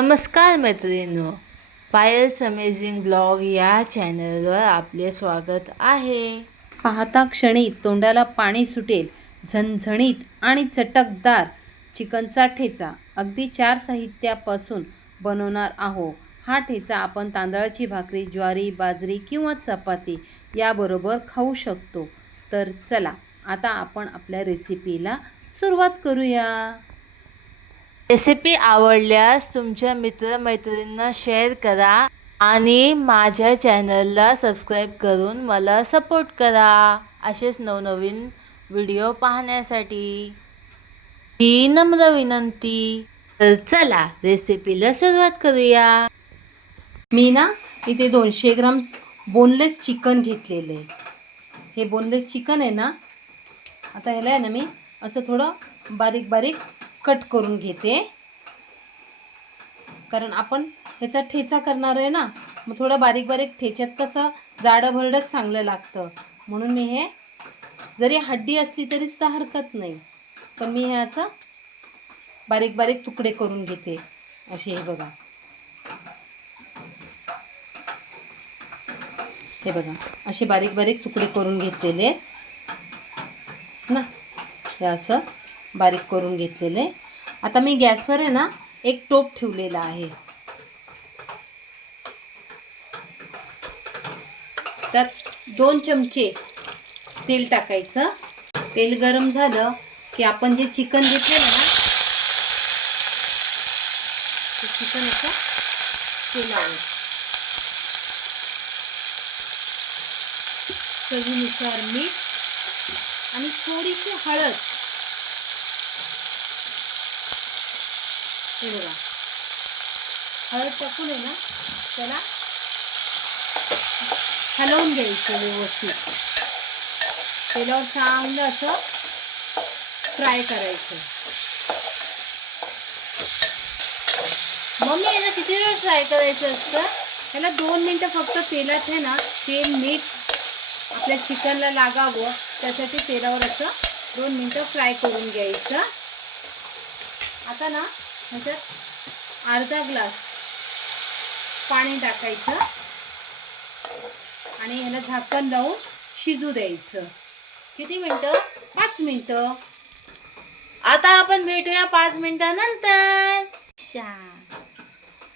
नमस्कार मैत्रिणींनो. Piles amazing blog या चॅनलवर आपले स्वागत आहे. पाहता क्षणी तोंडाला पाणी सुटेल झणझणीत आणि चटकदार चिकनचा ठेचा. अगदी चार साहित्यापासून बनवणार आहो. हा ठेचा आपण तांदळाची भाकरी ज्वारी बाजरी किंवा चपाती याबरोबर खाऊ शकतो. तर चला आता आपण आपल्या रेसिपीला सुरुवात करूया. रेसिपी आवडल्यास तुमच्या मित्रमैत्रिणींना शेअर करा आणि माझ्या चॅनलला सबस्क्राईब करून मला सपोर्ट करा. असेच नवनवीन व्हिडिओ पाहण्यासाठी ही नम्र विनंती. तर चला रेसिपीला सुरुवात करूया. मी ना इथे दोनशे ग्राम बोनलेस चिकन घेतलेलं आहे. हे बोनलेस चिकन आहे ना आता ह्याला आहे ना मी असं थोडं बारीक बारीक कट करून घेते. कारण आपण ह्याचा ठेचा करणार आहे ना मग थोडं बारीक बारीक ठेच्यात कसं जाडं भरडंच चांगलं लागतं. म्हणून मी हे जरी हड्डी असली तरी सुद्धा हरकत नाही. पण मी हे असं बारीक बारीक तुकडे करून घेते. असे हे बघा. हे बघा असे बारीक बारीक तुकडे करून घेतलेले आहेत. ना हे असं बारीक करून घेतलेले. आता मी गॅसवर आहे ना एक टोप ठेवलेला आहे. त्यात दोन चमचे तेल टाकायचं. तेल गरम झालं की आपण जे चिकन घेतलेलं ना ते चिकन असं तेलावर चवीनुसार मीठ आणि थोडीशी हळद हे बघा हळद टाकून आहे ना त्याला हलवून घ्यायचं व्यवस्थित. तेलावर चांगलं असं फ्राय करायचं. मम्मी याला किती वेळ फ्राय करायचं असतं? त्याला दोन मिनटं फक्त तेलात आहे ना तेल मीठ आपल्या चिकनला लागावं त्यासाठी तेलावर असं दोन मिनटं फ्राय करून घ्यायचं. आता ना ह्याच्यात अर्धा ग्लास पाणी टाकायचं. आणि ह्याला झाकण लावून शिजू द्यायचं. किती मिनटं? पाच मिनटं. आता आपण भेटूया पाच मिनिटानंतर शा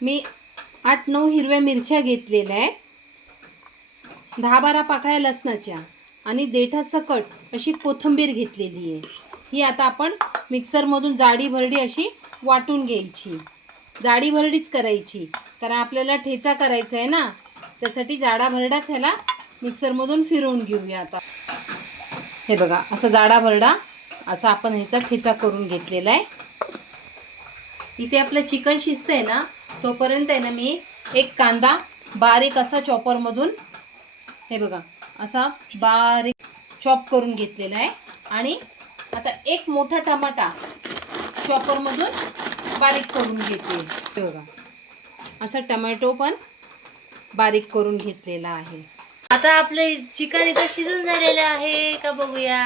मी आठ नऊ हिरव्या मिरच्या घेतलेल्या आहेत. दहा बारा पाकळ्या लसणाच्या आणि देठासकट अशी कोथिंबीर घेतलेली आहे. ही आता आपण मिक्सरमधून जाडी भरडी अशी वाटून घ्यायची. जाडी भरडीच करायची. कारण आपल्याला ठेचा करायचा आहे ना त्यासाठी जाडा भरडाच ह्याला मिक्सरमधून फिरवून घेऊया आता. हे बघा असं जाडा भरडा असा आपण ह्याचा ठेचा करून घेतलेला आहे. इथे आपलं चिकन शिजतंय ना तोपर्यंत आहे ना मी एक कांदा बारीक असा चॉपरमधून हे बघा असा बारीक चॉप करून घेतलेला आहे. आणि आता एक मोठा टमाटा चॉपरमधून बारीक करून घेते. बघा. असा टमॅटो पण बारीक करून घेतलेला आहे. आता आपले चिकन इथं शिजून झालेले आहे का बघूया?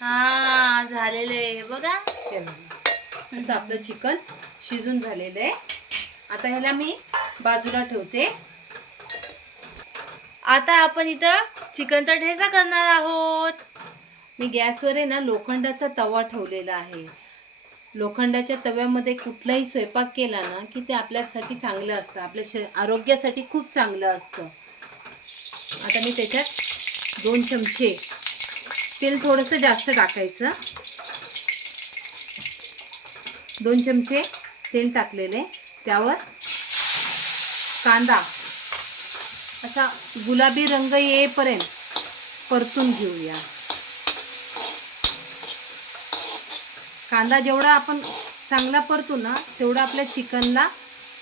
हा झालेलं आहे. बघा. बघा. असं आपलं चिकन शिजून झालेलं आहे. आता ह्याला मी बाजूला ठेवते. आता आपण इथं चिकनचा ठेचा करणार आहोत. मी गॅसवर आहे ना लोखंडाचा तवा ठेवलेला आहे. लोखंडाच्या तव्यामध्ये कुठलाही स्वयंपाक केला ना की ते आपल्यासाठी चांगलं असतं. आपल्या श आरोग्यासाठी खूप चांगलं असतं. आता मी त्याच्यात दोन चमचे तेल थोडंसं जास्त टाकायचं. दोन चमचे तेल टाकलेले. त्यावर कांदा असा गुलाबी रंग येईपर्यंत परतून घेऊया. कांदा जेवढा आपण चांगला परतो ना तेवढा आपल्या चिकनला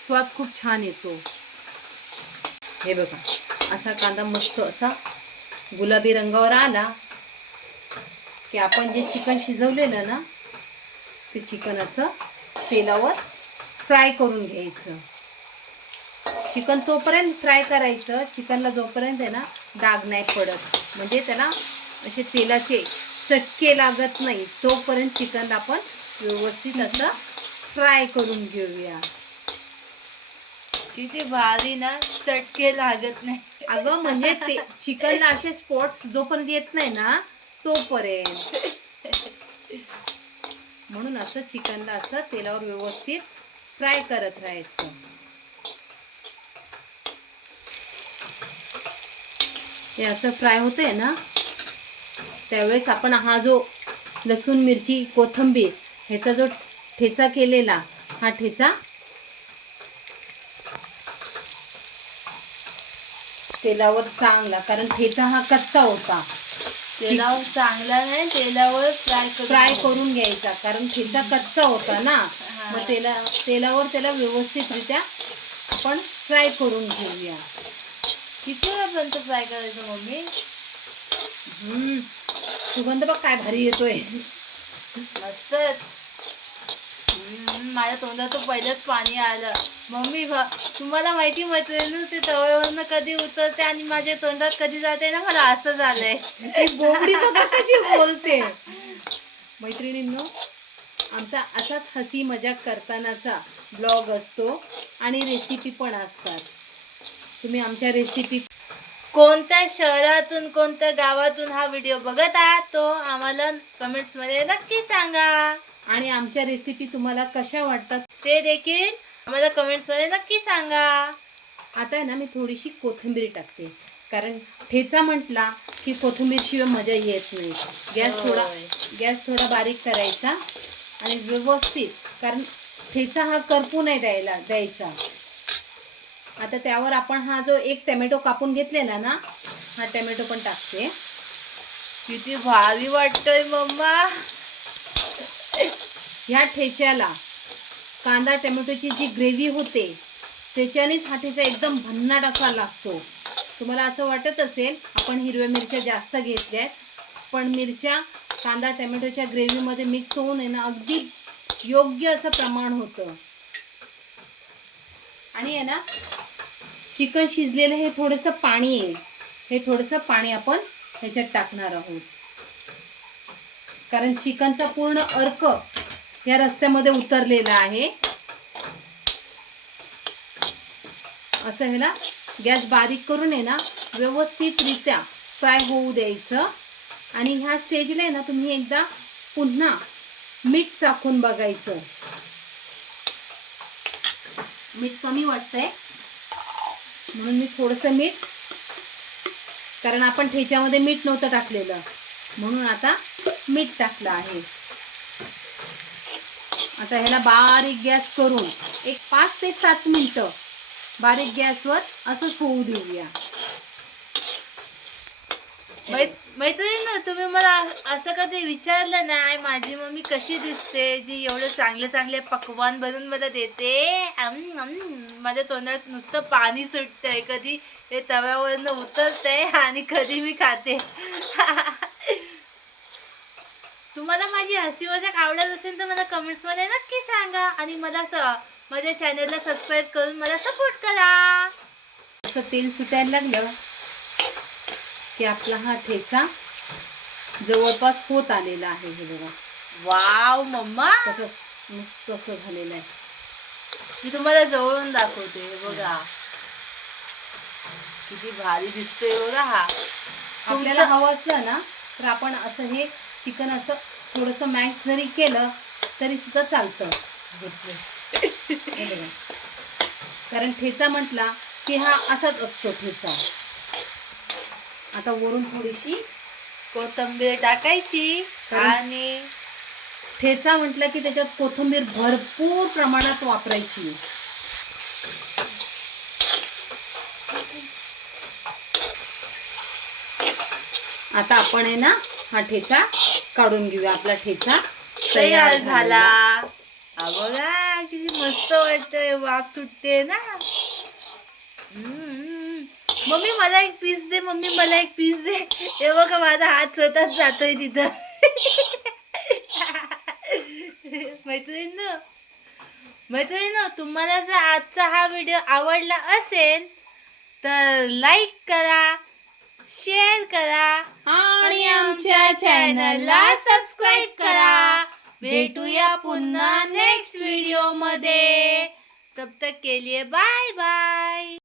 स्वाद खूप छान येतो. हे बघा असा कांदा मस्त असा गुलाबी रंगावर आला की आपण जे चिकन शिजवलेलं ना ते चिकन असं तेलावर फ्राय करून घ्यायचं. चिकन तोपर्यंत फ्राय करायचं चिकनला जोपर्यंत आहे ना डाग नाही पडत. म्हणजे त्याला असे तेलाचे चटके लागत नाही. तोपर्यंत चिकनला आपण व्यवस्थित असं फ्राय करून घेऊया. किती भारी ना चटके लागत नाही. अगं म्हणजे ते चिकनला असे स्पॉट्स जोपर्यंत येत नाही ना तोपर्यंत. म्हणून असं चिकनला असं तेलावर व्यवस्थित फ्राय करत राहायचं. हे असं फ्राय होतंय ना? त्यावेळेस आपण हा जो लसूण मिरची कोथिंबीर ह्याचा जो ठेचा केलेला हा ठेचा तेलावर चांगला कारण ठेचा हा कच्चा होता. तेलावर चांगला नाही तेलावर फ्राय फ्राय करून घ्यायचा कारण ठेचा कच्चा होता ना. मग तेला तेलावर त्याला व्यवस्थितरित्या आपण फ्राय करून घेऊया. किती वेळापर्यंत फ्राय करायचं मम्मी? हम्म. सुगंध बघ काय भारी येतोय. मस्तच. माझ्या तोंडात पहिलंच पाणी आलं. मम्मी भ- तुम्हाला माहिती मैत्रिणी ते तव्यावरनं कधी उतरते आणि माझ्या तोंडात कधी जाते ना मला असं झालंय. ती बोबडी बघा कशी बोलते. मैत्रिणींनो आमचा असाच हसी मजाक करतानाचा ब्लॉग असतो आणि रेसिपी पण असतात. तुम्ही आमच्या रेसिपी कोणत्या शहरातून कोणत्या गावातून हा व्हिडिओ बघत आहात तो आम्हाला कमेंट्समध्ये नक्की सांगा. आणि आमच्या रेसिपी तुम्हाला कशा वाटतात? ते देखील आम्हाला कमेंट्समध्ये नक्की सांगा. आता आहे ना मी थोडीशी कोथिंबीर टाकते. कारण ठेचा म्हटला की कोथिंबीर शिवाय मजा येत नाही. गॅस थोडा. गॅस थोडा बारीक करायचा आणि व्यवस्थित कारण ठेचा हा करपू नाही द्यायला द्यायचा. आता त्यावर आपण हा जो एक टमॅटो कापून घेतलेला ना हा टमॅटो पण टाकते. किती भारी वाटतोय मम्मा. ह्या ठेच्याला कांदा टमॅटोची जी ग्रेव्ही होते त्याच्यानेच हा ठेचा एकदम भन्नाट असा लागतो. तुम्हाला असं वाटत असेल आपण हिरव्या मिरच्या जास्त घेतल्या आहेत पण मिरच्या कांदा टमॅटोच्या ग्रेव्हीमध्ये मिक्स होऊन आहे ना अगदी योग्य असं प्रमाण होतं. आणि आहे ना चिकन शिजलेलं हे थोडंसं पाणी आहे हे थोडंसं पाणी आपण ह्याच्यात टाकणार आहोत. कारण चिकनचा पूर्ण अर्क या रस्स्यामध्ये उतरलेला आहे. असं ह्याला गॅस बारीक करून आहे ना व्यवस्थितरित्या फ्राय होऊ द्यायचं. आणि ह्या स्टेजला आहे ना तुम्ही एकदा पुन्हा मीठ चाखून बघायचं. मीठ कमी वाटतंय. म्हणून मी थोडंसं मीठ कारण आपण ठेच्यामध्ये मीठ नव्हतं टाकलेलं. म्हणून आता मीठ टाकलं आहे. आता ह्याला बारीक गॅस करून एक पाच ते सात मिनटं बारीक गॅसवर असंच होऊ देऊया. मैत्रिणी तुम्ही मला असं कधी विचारलं नाही माझी मम्मी कशी दिसते जी एवढं चांगले चांगले पकवान बनवून मला देते? माझ्या तोंडात नुसतं पाणी सुटतंय. कधी ते तव्यावरनं उतरतंय आणि कधी मी खाते. तुम्हाला माझी हसी मजाक आवडत असेल तर मला कमेंट्समध्ये नक्की सांगा आणि मला असं माझ्या चॅनलला सबस्क्राईब करून मला सपोर्ट करा. असं तेल सुटायला लागलं. की आपला हा ठेचा जवळपास होत आलेला आहे हे बघा. Wow mamma! तसं मस्त असं झालेलं आहे. मी तुम्हाला जवळून दाखवते हे बघा. किती भारी दिसतोय बघा हा. आपल्याला हवं असलं ना तर आपण असं हे चिकन असं थोडंसं मॅश जरी केलं तरी सुद्धा चालतं. हे बघा. कारण ठेचा म्हटला की हा असाच असतो ठेचा. आता वरून थोडीशी कोथंबीर टाकायची कारण- आणि ठेचा म्हटलं की त्याच्यात कोथिंबीर भरपूर प्रमाणात वापरायची. आता आपण आहे ना हा ठेचा काढून घेऊया. आपला ठेचा तयार झाला. हा बघा किती मस्त वाटतंय. वाफ सुटते ना. हम्म. मम्मी मला एक पीस दे मम्मी मला एक पीस दे. हे बघा माझा हात स्वतःच जातोय तिथं. मैत्रिणी मैत्रिणी तुम्हाला जर आजचा हा व्हिडिओ आवडला असेल तर लाईक करा शेअर करा आणि आमच्या चॅनलला सबस्क्राईब करा. भेटूया पुन्हा नेक्स्ट व्हिडिओमध्ये. तब तक के लिए बाय बाय